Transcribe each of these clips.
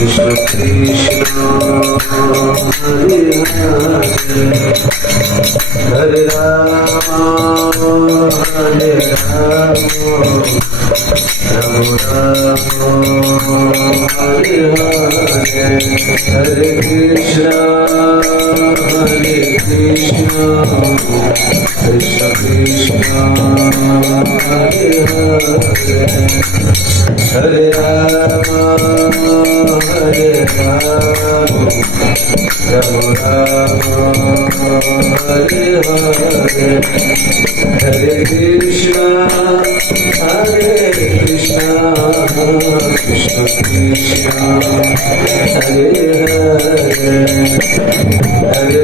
Krishna Krishna Hare Hare Hare Rama Hare Rama Rama Rama Hare Hare Hare Krishna Krishna Krishna Hare Hare Hare Rama Hare Rama Rama Rama Hare Hare Hare Krishna Krishna Krishna Hare Hare Hare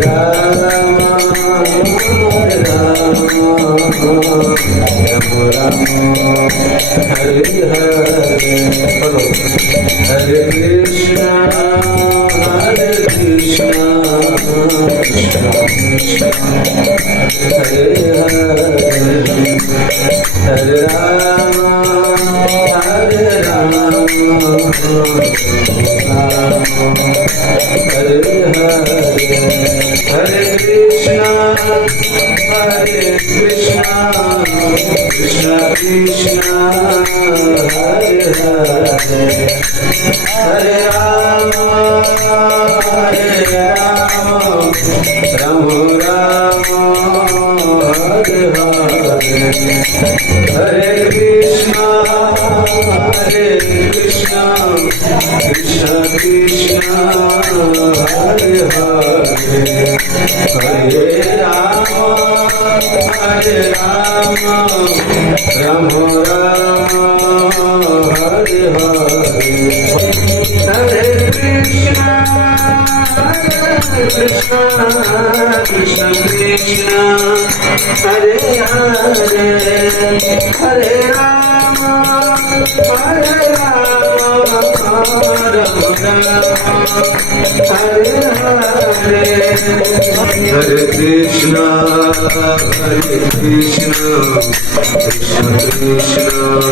Rama Hare Rama Rama Rama Hare Hare Hare Krishna Krishna Krishna Hare Hare Hare Rama Hare Rama Hare Hare Hare Krishna Krishna Krishna Hare Hare Hare Rama Rama Rama Hare Hare Hare Krishna Krishna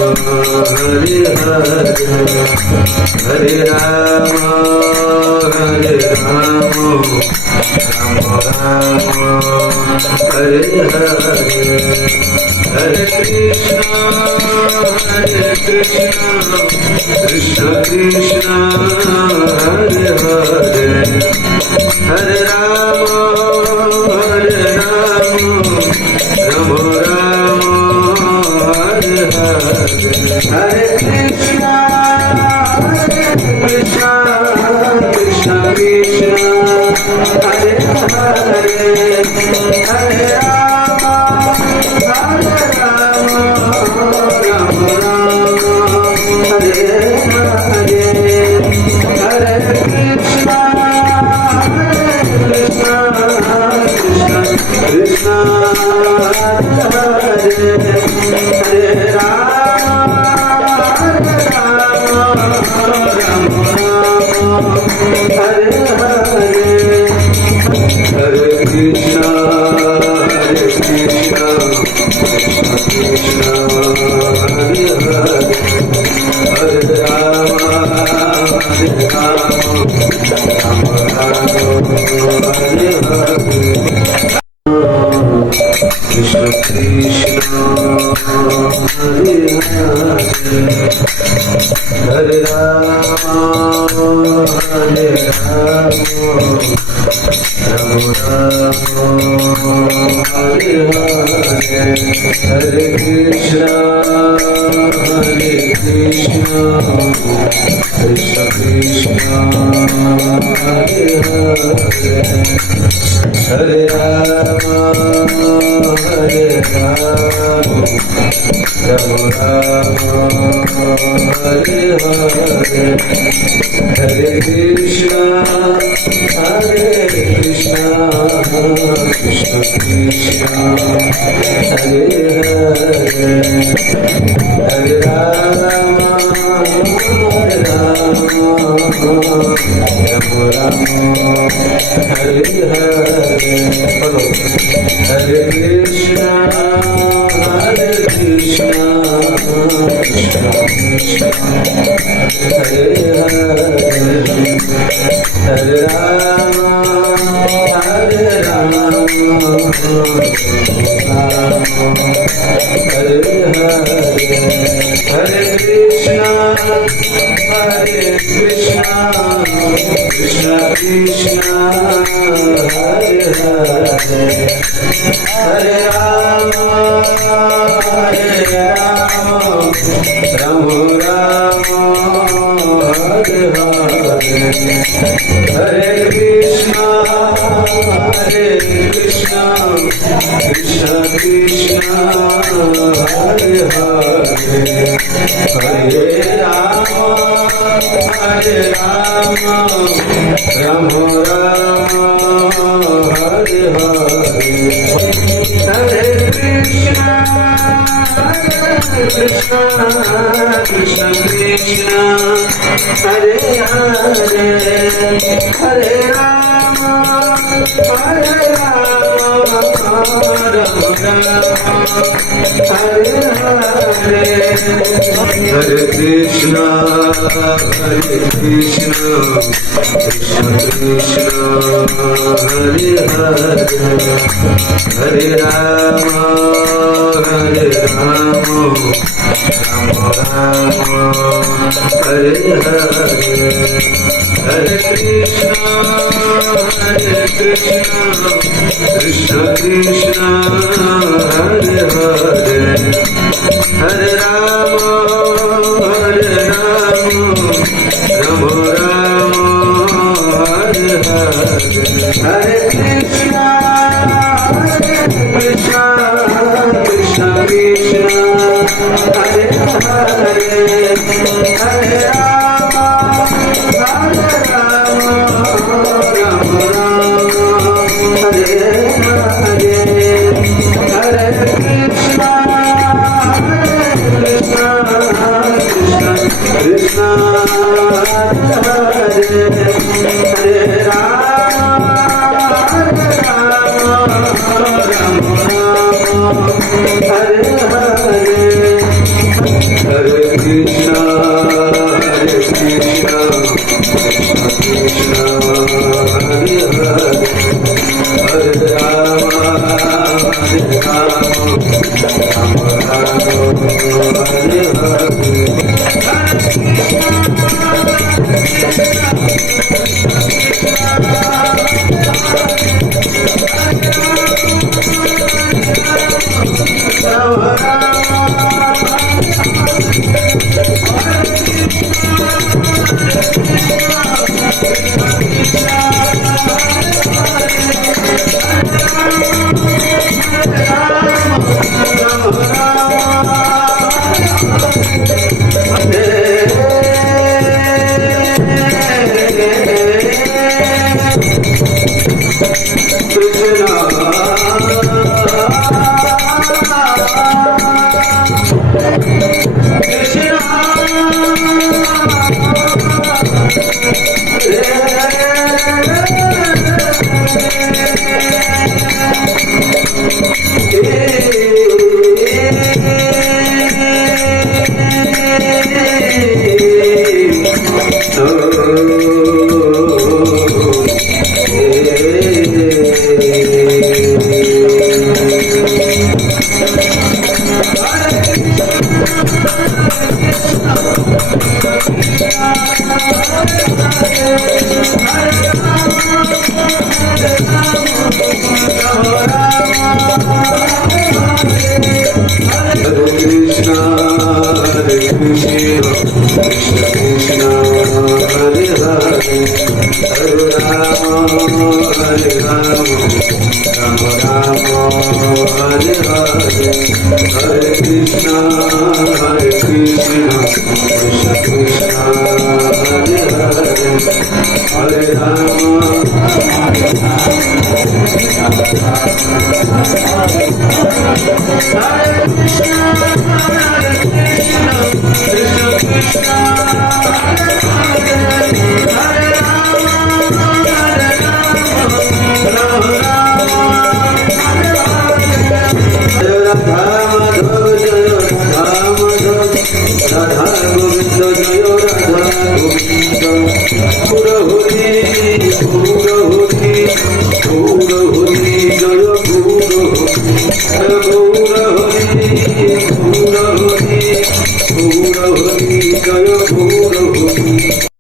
Krishna Hare Hare Hare Rama Rama Rama Hare Hare Hare Krishna Krishna Krishna Hare Hare Hare Rama Rama Hare Hare Hare Krishna Krishna Krishna Hare Hare Hare Rama Rama Rama Hare Hare Hare Krishna Krishna Krishna Hare Hare Hare Rama Rama Rama Hare Hare Hare Krishna Krishna Krishna Hare Hare Hare Rama Rama Hare Hare Hare Krishna Krishna Hare Hare Rama Hare Hare Hare Krishna Krishna Hare Hare Hare Rama Hare Hare Krishna Krishna Hare Hare Hare Rama Hare Rama Rama Rama Hare Hare Hare Krishna Krishna Krishna Hare Hare Hare Rama Hare Rama Rama Rama Hare Hare Hare Krishna Krishna Krishna Hare Hare Hare Rama Hare Rama Rama Rama Hare Hare Hare Krishna Krishna Krishna Hare Hare Hare Krishna, Krishna Krishna, Hare Hare, Hare Rama, Hare Rama, Rama Rama, Hare Hare, Hare Krishna, Krishna Krishna, Hare Hare, Hare Rama, Rama Rama, Hare Hare, Hare Krishna, Krishna Krishna, Hare Hare, Hare Rama, Rama Hare Hare, Hare Krishna, Krishna Krishna, Hare Hare, Hare Rama, Rama Rama, Hare Hare, Hare Krishna, Krishna Krishna, Hare Hare, Hare Rama, Rama Rama, Hare Hare, Hare Krishna, Krishna Krishna, Hare Hare, Hare Rama, Rama Rama, Hare Hare, Hare Krishna, Krishna Hare Hare, Hare Rama, Hare Hare, Hare Krishna, Krishna Hare Hare, Hare Rama, Hare Hare, Guru Hari Joy Gour Hari